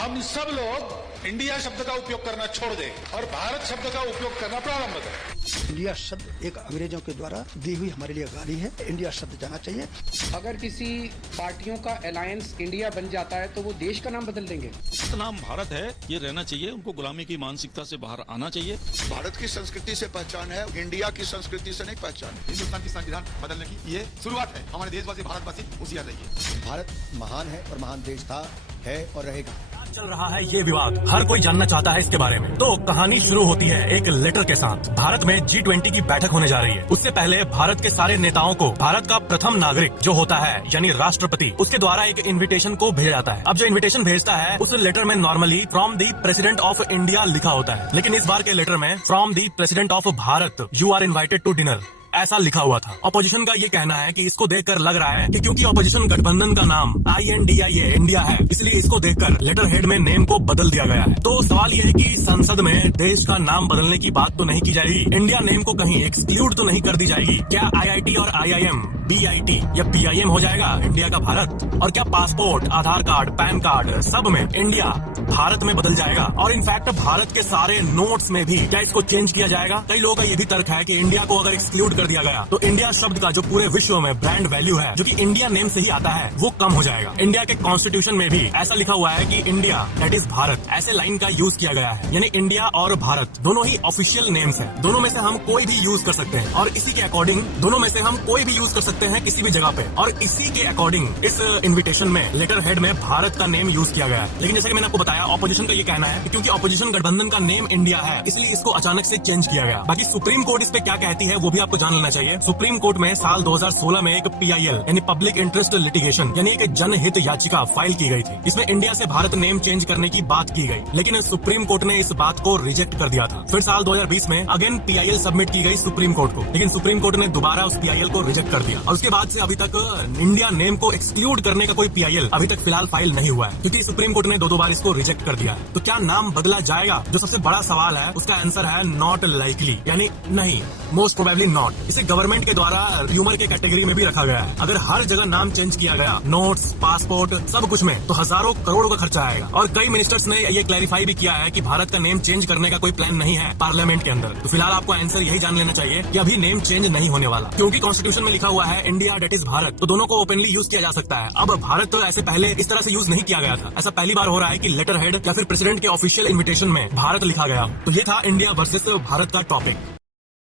हम सब लोग इंडिया शब्द का उपयोग करना छोड़ दें और भारत शब्द का उपयोग करना प्रारंभ करें। इंडिया शब्द एक अंग्रेजों के द्वारा दी हुई हमारे लिए गाली है। इंडिया शब्द जाना चाहिए। अगर किसी पार्टियों का अलायंस इंडिया बन जाता है तो वो देश का नाम बदल देंगे। नाम भारत है, ये रहना चाहिए। उनको गुलामी की मानसिकता से बाहर आना चाहिए। भारत की संस्कृति से पहचान है, इंडिया की संस्कृति से नहीं पहचान। हिंदुस्तान की संविधान बदलने की ये शुरुआत है। हमारे देशवासी भारतवासी होशियार रहिए। भारत महान है और महान देश था, है और रहेगा। चल रहा है ये विवाद, हर कोई जानना चाहता है इसके बारे में। तो कहानी शुरू होती है एक लेटर के साथ। भारत में G20 की बैठक होने जा रही है। उससे पहले भारत के सारे नेताओं को भारत का प्रथम नागरिक जो होता है यानी राष्ट्रपति, उसके द्वारा एक इन्विटेशन को भेजा जाता है। अब जो इन्विटेशन भेजता है उस लेटर में normally from the president of India लिखा होता है, लेकिन इस बार के लेटर में from the president of Bharat you are invited to dinner ऐसा लिखा हुआ था। ऑपोजिशन का ये कहना है कि इसको देखकर लग रहा है कि क्योंकि ऑपोजिशन गठबंधन का नाम INDIA इंडिया है, इसलिए इसको देखकर लेटर हेड में नेम को बदल दिया गया है। तो सवाल ये है कि संसद में देश का नाम बदलने की बात तो नहीं की जाएगी, इंडिया नेम को कहीं एक्सक्लूड तो नहीं कर दी जाएगी। क्या IIT और IIM BIT या PIM हो जाएगा इंडिया का भारत? और क्या पासपोर्ट, आधार कार्ड, पैन कार्ड सब में इंडिया भारत में बदल जाएगा? और इनफैक्ट भारत के सारे नोट्स में भी क्या इसको चेंज किया जाएगा? कई लोगों का ये भी तर्क है कि इंडिया को अगर एक्सक्लूड कर दिया गया तो इंडिया शब्द का जो पूरे विश्व में ब्रांड वैल्यू है, जो कि इंडिया नेम से ही आता है, वो कम हो जाएगा। इंडिया के कॉन्स्टिट्यूशन में भी ऐसा लिखा हुआ है कि इंडिया दैट इज भारत, ऐसे लाइन का यूज किया गया है। यानी इंडिया और भारत दोनों ही ऑफिशियल नेम्स हैं, दोनों में से हम कोई भी यूज कर सकते हैं और इसी के अकॉर्डिंग दोनों में से हम कोई भी यूज कर सकते हैं किसी भी जगह पे। और इसी के अकॉर्डिंग इस इन्विटेशन में लेटर हेड में भारत का नेम यूज किया गया है। लेकिन जैसे कि मैंने आपको बताया, ऑपोजिशन का ये कहना है कि क्योंकि ऑपोजिशन गठबंधन का नेम इंडिया है, इसलिए इसको अचानक से चेंज किया गया। बाकी सुप्रीम कोर्ट इस पे क्या कहती है वो भी आपको जान लेना चाहिए। सुप्रीम कोर्ट में साल 2016 में एक PIL यानी पब्लिक इंटरेस्ट लिटिगेशन यानी एक जनहित याचिका फाइल की गई थी। इसमें इंडिया से भारत नेम चेंज करने की बात की गई, लेकिन सुप्रीम कोर्ट ने इस बात को रिजेक्ट कर दिया था। फिर साल 2020 में अगेन PIL सबमिट की गई सुप्रीम कोर्ट को, लेकिन सुप्रीम कोर्ट ने दोबारा उस PIL को रिजेक्ट कर दिया। और उसके बाद से अभी तक इंडिया नेम को एक्सक्लूड करने का कोई PIL अभी तक फिलहाल फाइल नहीं हुआ है, क्योंकि सुप्रीम कोर्ट ने दो बार इसको रिजेक्ट कर दिया है। तो क्या नाम बदला जाएगा? जो सबसे बड़ा सवाल है उसका आंसर है नॉट लाइकली, यानी नहीं, मोस्ट प्रोबेबली नॉट। इसे गवर्नमेंट के द्वारा ह्यूमर के कैटेगरी में भी रखा गया है। अगर हर जगह नाम चेंज किया गया, नोट्स, पासपोर्ट, सब कुछ में, तो हजारों करोड़ों का खर्चा आएगा। और कई मिनिस्टर्स ने ये क्लैरिफाई भी किया है कि भारत का नेम चेंज करने का कोई प्लान नहीं है पार्लियामेंट के अंदर। तो फिलहाल आपको आंसर यही जान लेना चाहिए कि अभी नेम चेंज नहीं होने वाला, क्योंकि कॉन्स्टिट्यूशन में लिखा हुआ है इंडिया दैट इज भारत, तो दोनों को ओपनली यूज किया जा सकता है। अब भारत तो ऐसे पहले इस तरह से यूज नहीं किया गया था, ऐसा पहली बार हो रहा है कि लेटर हेड या फिर प्रेसिडेंट के ऑफिशियल इन्विटेशन में भारत लिखा गया। तो ये था इंडिया वर्सेस भारत का टॉपिक।